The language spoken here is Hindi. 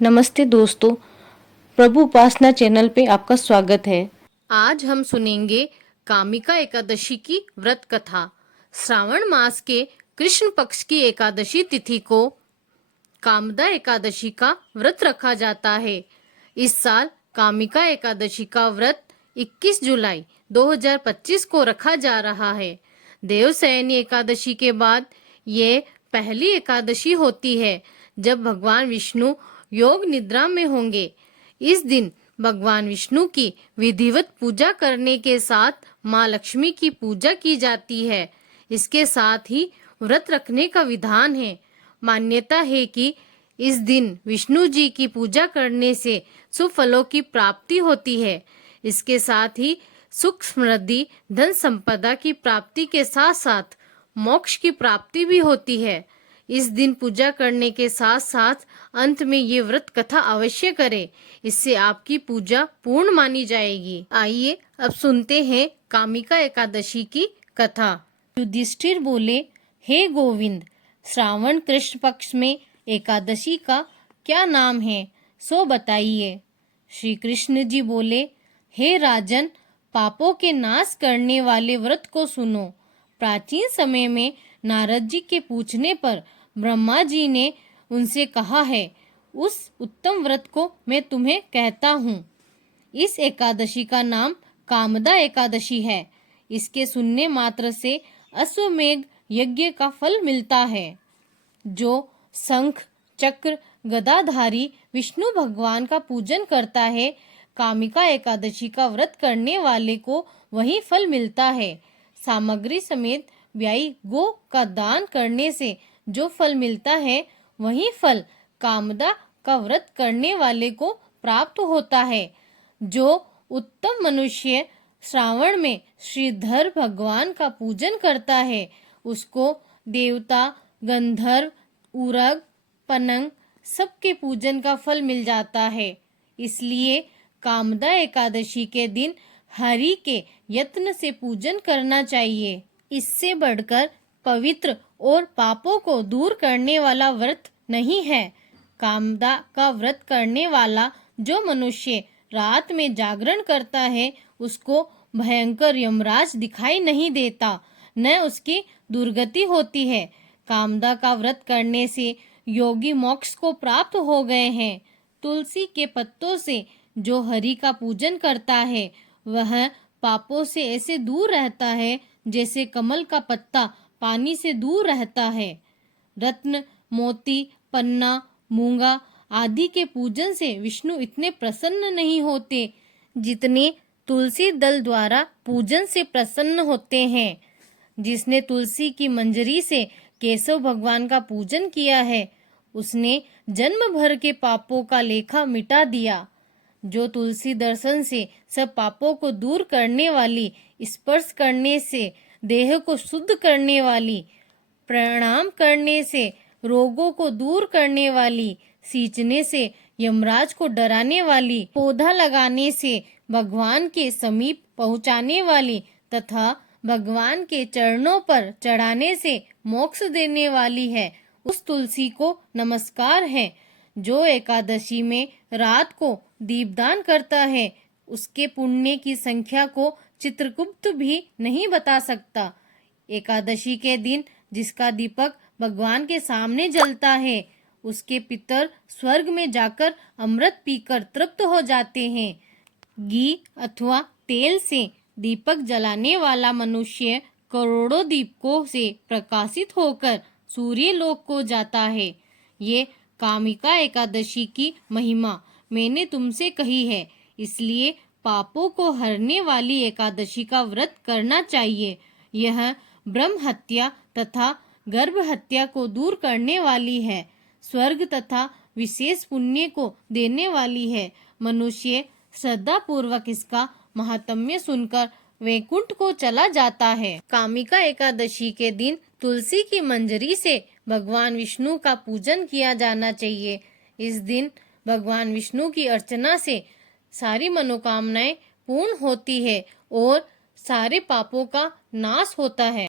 नमस्ते दोस्तों, प्रभु उपासना चैनल पे आपका स्वागत है। आज हम सुनेंगे कामिका एकादशी की व्रत कथा। श्रावण मास के कृष्ण पक्ष की एकादशी तिथि को कामदा एकादशी का व्रत रखा जाता है। इस साल कामिका एकादशी का व्रत 21 जुलाई 2025 को रखा जा रहा है। देवशयनी एकादशी के बाद ये पहली एकादशी होती है जब भगवान विष्णु योग निद्रा में होंगे। इस दिन भगवान विष्णु की विधिवत पूजा करने के साथ माँ लक्ष्मी की पूजा की जाती है। इसके साथ ही व्रत रखने का विधान है। मान्यता है कि इस दिन विष्णु जी की पूजा करने से शुभ फलों की प्राप्ति होती है। इसके साथ ही सुख समृद्धि धन संपदा की प्राप्ति के साथ साथ मोक्ष की प्राप्ति भी होती है। इस दिन पूजा करने के साथ साथ अंत में ये व्रत कथा अवश्य करें, इससे आपकी पूजा पूर्ण मानी जाएगी। आइए अब सुनते हैं कामिका एकादशी की कथा। युधिष्ठिर बोले, हे गोविंद, श्रावण कृष्ण पक्ष में एकादशी का क्या नाम है, सो बताइए। श्री कृष्ण जी बोले, हे राजन, पापों के नाश करने वाले व्रत को सुनो। प्राचीन समय में नारद जी के पूछने पर ब्रह्मा जी ने उनसे कहा है, उस उत्तम व्रत को मैं तुम्हें कहता हूँ। इस एकादशी का नाम कामदा एकादशी है। इसके सुनने मात्र से अश्वमेध यज्ञ का फल मिलता है। जो शंख चक्र गदाधारी विष्णु भगवान का पूजन करता है, कामिका एकादशी का व्रत करने वाले को वही फल मिलता है। सामग्री समेत ब्याई गो का दान करने से जो फल मिलता है, वही फल कामदा का व्रत करने वाले को प्राप्त होता है। जो उत्तम मनुष्य श्रावण में श्रीधर भगवान का पूजन करता है, उसको देवता गंधर्व उरग पनंग सबके पूजन का फल मिल जाता है। इसलिए कामदा एकादशी के दिन हरि के यत्न से पूजन करना चाहिए। इससे बढ़कर पवित्र और पापों को दूर करने वाला व्रत नहीं है। कामदा का व्रत करने वाला जो मनुष्य रात में जागरण करता है, उसको भयंकर यमराज दिखाई नहीं देता, न उसकी दुर्गति होती है। कामदा का व्रत करने से योगी मोक्ष को प्राप्त हो गए हैं। तुलसी के पत्तों से जो हरि का पूजन करता है, वह पापों से ऐसे दूर रहता है जैसे कमल का पत्ता पानी से दूर रहता है। रत्न मोती पन्ना मूंगा आदि के पूजन से विष्णु इतने प्रसन्न नहीं होते जितने तुलसी दल द्वारा पूजन से प्रसन्न होते हैं। जिसने तुलसी की मंजरी से केशव भगवान का पूजन किया है, उसने जन्म भर के पापों का लेखा मिटा दिया। जो तुलसी दर्शन से सब पापों को दूर करने वाली, स्पर्श करने से देह को शुद्ध करने वाली, प्रणाम करने से रोगों को दूर करने वाली, सींचने से यमराज को डराने वाली, पौधा लगाने से भगवान के समीप पहुंचाने वाली तथा भगवान के चरणों पर चढ़ाने से मोक्ष देने वाली है, उस तुलसी को नमस्कार है। जो एकादशी में रात को दीपदान करता है, उसके पुण्य की संख्या को चित्रगुप्त भी नहीं बता सकता। एकादशी के दिन जिसका दीपक भगवान के सामने जलता है, उसके पितर स्वर्ग में जाकर अमृत पीकर तृप्त हो जाते हैं। घी अथवा तेल से दीपक जलाने वाला मनुष्य करोड़ों दीपकों से प्रकाशित होकर सूर्य लोक को जाता है। ये कामिका एकादशी की महिमा मैंने तुमसे कही है, इसलिए पापों को हरने वाली एकादशी का व्रत करना चाहिए। यह ब्रह्म हत्या तथा गर्भ हत्या को दूर करने वाली है, स्वर्ग तथा विशेष पुण्य को देने वाली है। मनुष्य श्रद्धा पूर्वक इसका महात्म्य सुनकर वैकुंठ को चला जाता है। कामिका एकादशी के दिन तुलसी की मंजरी से भगवान विष्णु का पूजन किया जाना चाहिए। इस दिन भगवान विष्णु की अर्चना से सारी मनोकामनाएं पूर्ण होती है और सारे पापों का नाश होता है।